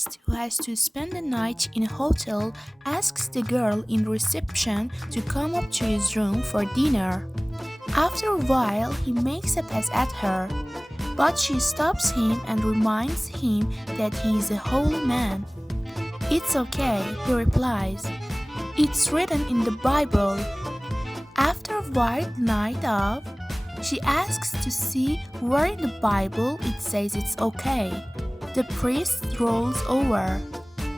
tourist who has to spend the night in a hotel asks the girl in reception to come up to his room for dinner. After a while, he makes a pass at her, but she stops him and reminds him that he is a holy man. "It's okay," he replies. "It's written in the Bible." After a wild night out, she asks to see where in the Bible it says it's okay. The priest rolls over,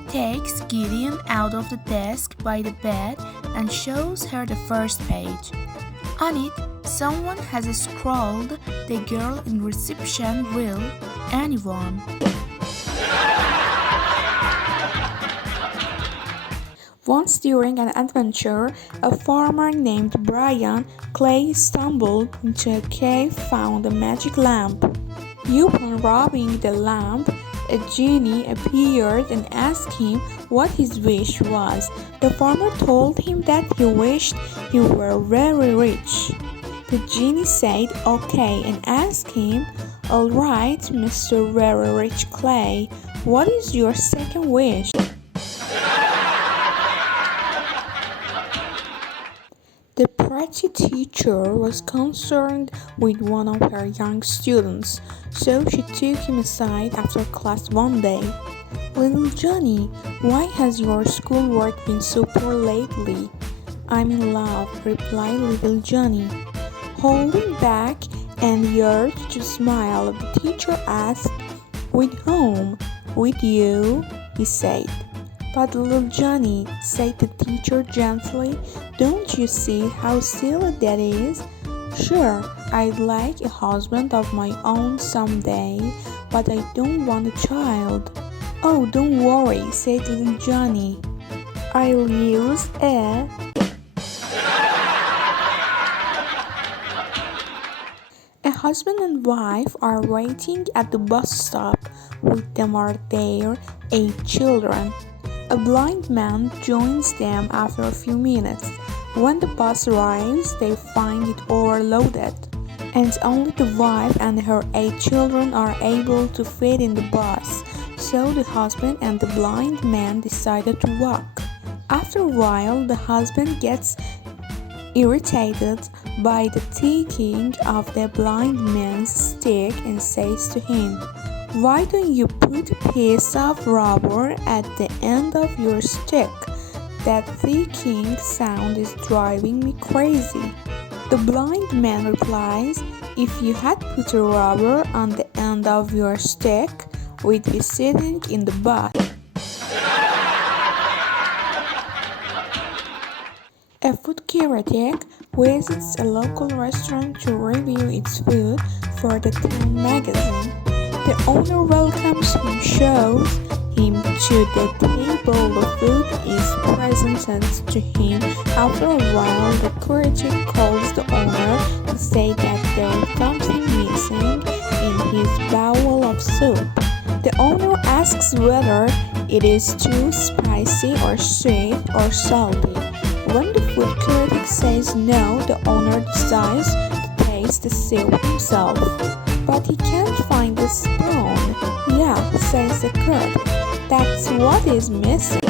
takes Gideon out of the desk by the bed, and shows her the first page. On it, someone has scrawled, "The girl in reception will anyone." Once during an adventure, a farmer named Brian Clay stumbled into a cave, found a magic lamp. Upon rubbing the lamp, a genie appeared and asked him what his wish was. The farmer told him that he wished he were very rich. The genie said okay and asked him, "All right, Mr. Very Rich Clay, what is your second wish?" The pretty teacher was concerned with one of her young students, so she took him aside after class one day. "Little Johnny, why has your schoolwork been so poor lately?" "I'm in love," replied little Johnny. Holding back an urge to smile, the teacher asked, "With whom?" "With you," he said. "But little Johnny," said the teacher gently, "don't you see how silly that is? Sure, I'd like a husband of my own someday, but I don't want a child." "Oh, don't worry," said little Johnny. "I'll use a..." A husband and wife are waiting at the bus stop. With them are their 8 children. A blind man joins them after a few minutes. When the bus arrives, they find it overloaded, and only the wife and her 8 children are able to fit in the bus, so the husband and the blind man decided to walk. After a while, the husband gets irritated by the ticking of the blind man's stick and says to him, "Why don't you put a piece of rubber at the end of your stick? That ticking sound is driving me crazy." The blind man replies, "If you had put a rubber on the end of your stick, we'd be sitting in the bus." A food critic visits a local restaurant to review its food for the town magazine. The owner welcomes him, shows him to the table. The food is presented to him. After a while, the critic calls the owner to say that there is something missing in his bowl of soup. The owner asks whether it is too spicy or sweet or salty. When the food critic says no, the owner decides to taste the soup himself. "But he can't find the spoon." "Yeah," says the critic, "that's what is missing."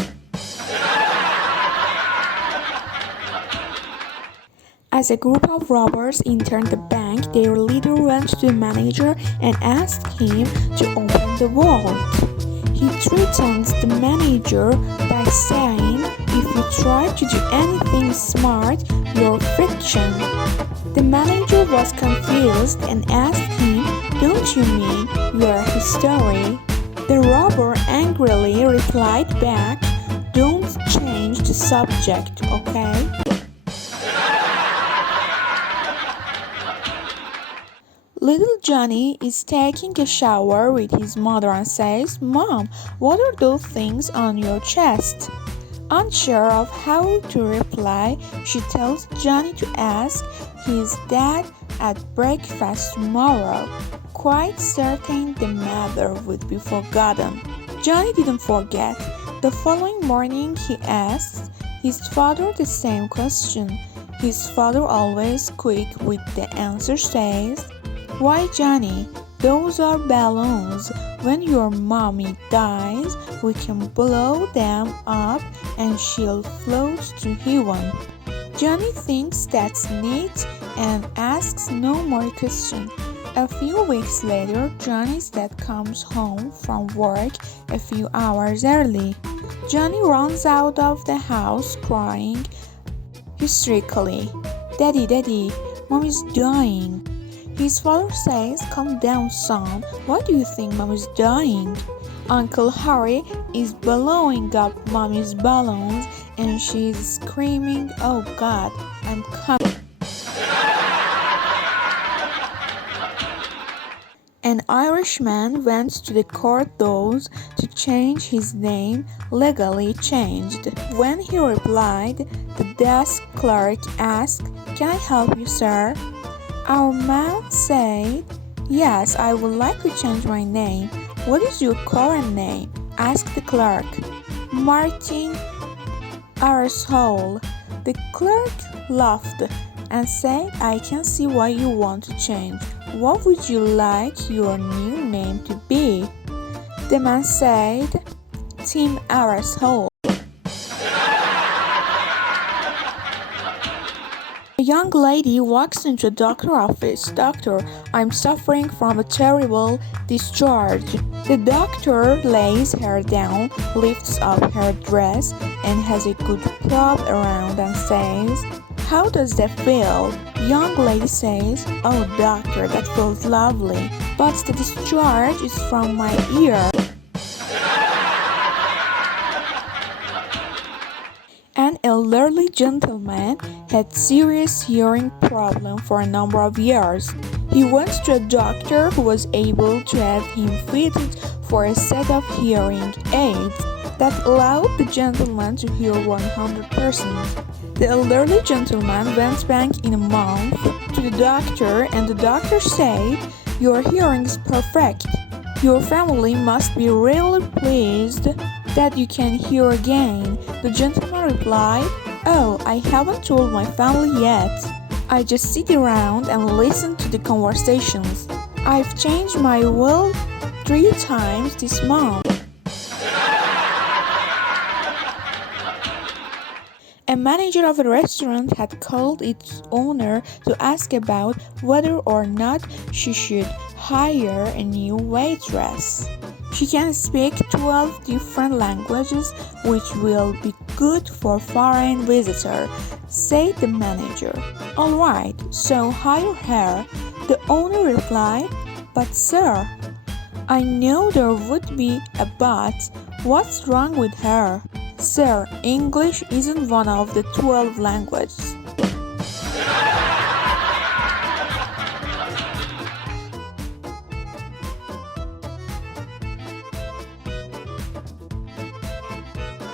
As a group of robbers entered the bank, their leader went to the manager and asked him to open the vault. He threatened the manager by saying, "If you try to do anything smart, you're fiction." The manager was confused and asked him, "Don't you mean you're a history?" The robber angrily replied back, "Don't change the subject, okay?" Little Johnny is taking a shower with his mother and says, "Mom, what are those things on your chest?" Unsure of how to reply, she tells Johnny to ask his dad at breakfast tomorrow, quite certain the matter would be forgotten. Johnny didn't forget. The following morning he asked his father the same question. His father, always quick with the answer, says, "Why, Johnny, those are balloons. When your mommy dies, we can blow them up and she'll float to heaven. Johnny thinks that's neat and asks no more questions. A few weeks later, Johnny's dad comes home from work a few hours early. Johnny runs out of the house crying hysterically. Daddy, Daddy, Mom is dying. His father says, Calm down, son. Why do you think Mom is dying? Uncle Harry is blowing up Mommy's balloons and she's screaming, Oh God, I'm coming. An Irishman went to the court doors to change his name, legally changed. When he replied, the desk clerk asked, Can I help you, sir? Our man said, Yes, I would like to change my name. What is your current name? Asked the clerk. Martin Arsehole. The clerk laughed and said, I can see why you want to change. What would you like your new name to be? The man said, Tim Arsehole. A young lady walks into a doctor's office. Doctor, I'm suffering from a terrible discharge. The doctor lays her down, lifts up her dress, and has a good probe around and says, How does that feel? Young lady says, Oh doctor, that feels lovely, but the discharge is from my ear. An elderly gentleman had serious hearing problem for a number of years. He went to a doctor who was able to have him fitted for a set of hearing aids that allowed the gentleman to hear 100%. The elderly gentleman went back in a month to the doctor and the doctor said, Your hearing is perfect. Your family must be really pleased that you can hear again. The gentleman replied, Oh, I haven't told my family yet. I just sit around and listen to the conversations. I've changed my will 3 times this month. A manager of a restaurant had called its owner to ask about whether or not she should hire a new waitress. She can speak 12 different languages, which will be good for foreign visitors, said the manager. All right, so hire her. The owner replied, But sir, I know there would be a but. What's wrong with her? Sir, English isn't one of the 12 languages.